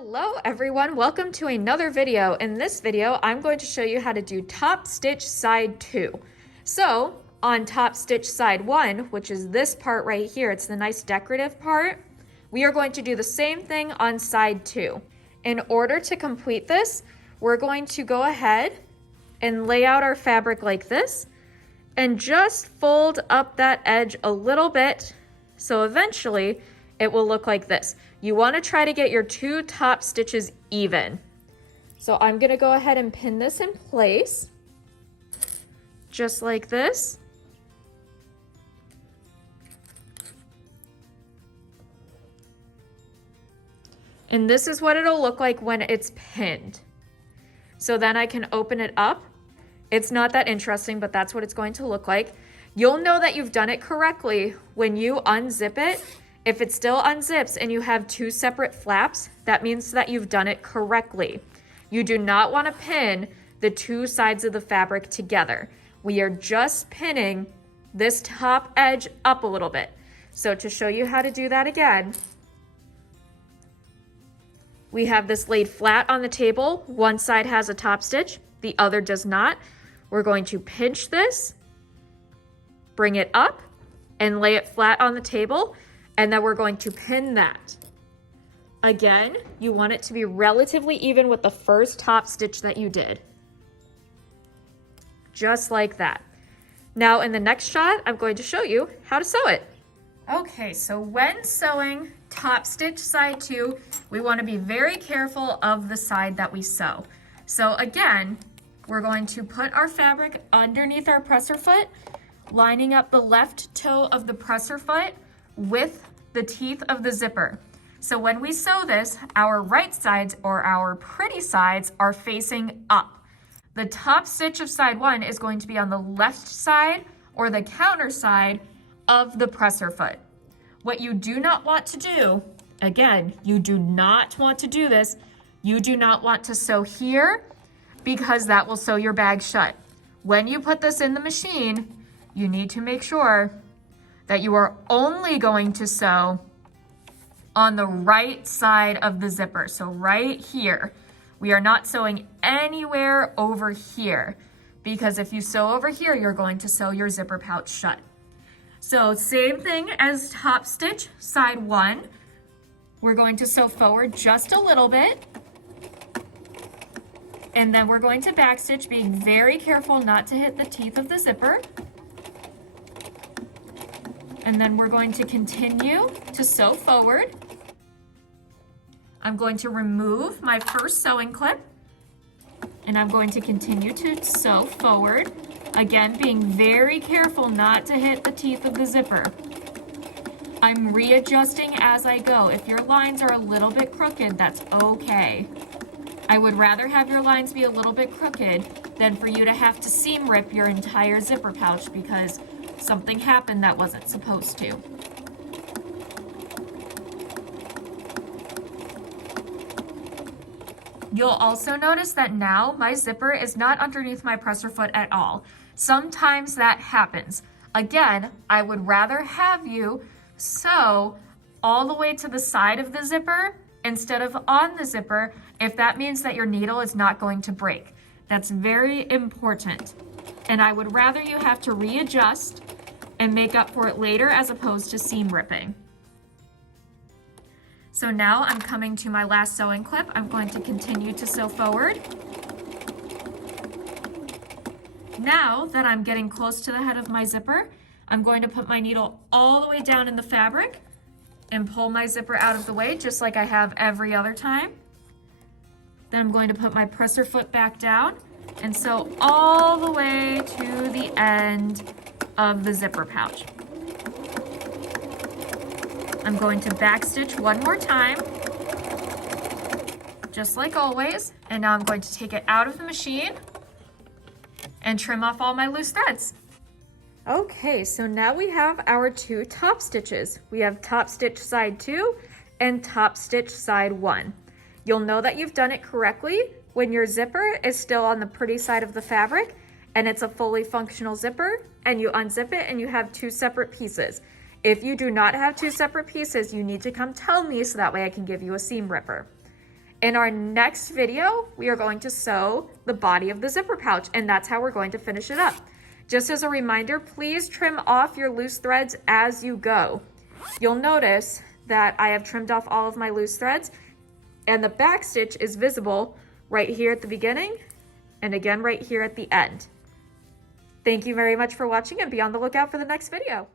Hello everyone, welcome to another video. In this video, I'm going to show you how to do top stitch side 2. So on top stitch side 1, which is this part right here, it's the nice decorative part, we are going to do the same thing on side 2. In order to complete this, we're going to go ahead and lay out our fabric like this and just fold up that edge a little bit so eventually it will look like this. You want to try to get your two top stitches even. So I'm going to go ahead and pin this in place, just like this. And this is what it'll look like when it's pinned. So then I can open it up. It's not that interesting, but that's what it's going to look like. You'll know that you've done it correctly when you unzip it. If it still unzips and you have two separate flaps, that means that you've done it correctly. You do not want to pin the two sides of the fabric together. We are just pinning this top edge up a little bit. So to show you how to do that again, we have this laid flat on the table. One side has a top stitch, the other does not. We're going to pinch this, bring it up, and lay it flat on the table. And then we're going to pin that. Again, you want it to be relatively even with the first top stitch that you did. Just like that. Now in the next shot, I'm going to show you how to sew it. Okay, so when sewing top stitch side 2, we want to be very careful of the side that we sew. So again, we're going to put our fabric underneath our presser foot, lining up the left toe of the presser foot with the teeth of the zipper. So when we sew this, our right sides or our pretty sides are facing up. The top stitch of side 1 is going to be on the left side or the counter side of the presser foot. What you do not want to do, again, you do not want to do this, you do not want to sew here because that will sew your bag shut. When you put this in the machine, you need to make sure that you are only going to sew on the right side of the zipper. So right here, we are not sewing anywhere over here because if you sew over here, you're going to sew your zipper pouch shut. So same thing as top stitch side 1. We're going to sew forward just a little bit. And then we're going to backstitch, being very careful not to hit the teeth of the zipper. And then we're going to continue to sew forward. I'm going to remove my first sewing clip and I'm going to continue to sew forward. Again, being very careful not to hit the teeth of the zipper. I'm readjusting as I go. If your lines are a little bit crooked, that's okay. I would rather have your lines be a little bit crooked than for you to have to seam rip your entire zipper pouch because something happened that wasn't supposed to. You'll also notice that now my zipper is not underneath my presser foot at all. Sometimes that happens. Again, I would rather have you sew all the way to the side of the zipper instead of on the zipper if that means that your needle is not going to break. That's very important. And I would rather you have to readjust and make up for it later as opposed to seam ripping. So now I'm coming to my last sewing clip. I'm going to continue to sew forward. Now that I'm getting close to the head of my zipper, I'm going to put my needle all the way down in the fabric and pull my zipper out of the way just like I have every other time. Then I'm going to put my presser foot back down and sew all the way to the end of the zipper pouch. I'm going to backstitch one more time, just like always, and now I'm going to take it out of the machine and trim off all my loose threads. Okay, so now we have our two top stitches. We have top stitch side 2 and top stitch side 1. You'll know that you've done it correctly when your zipper is still on the pretty side of the fabric and it's a fully functional zipper and you unzip it and you have two separate pieces. If you do not have two separate pieces, you need to come tell me so that way I can give you a seam ripper. In our next video, we are going to sew the body of the zipper pouch, and that's how we're going to finish it up. Just as a reminder, please trim off your loose threads as you go. You'll notice that I have trimmed off all of my loose threads, and the back stitch is visible right here at the beginning and again right here at the end. Thank you very much for watching, and be on the lookout for the next video.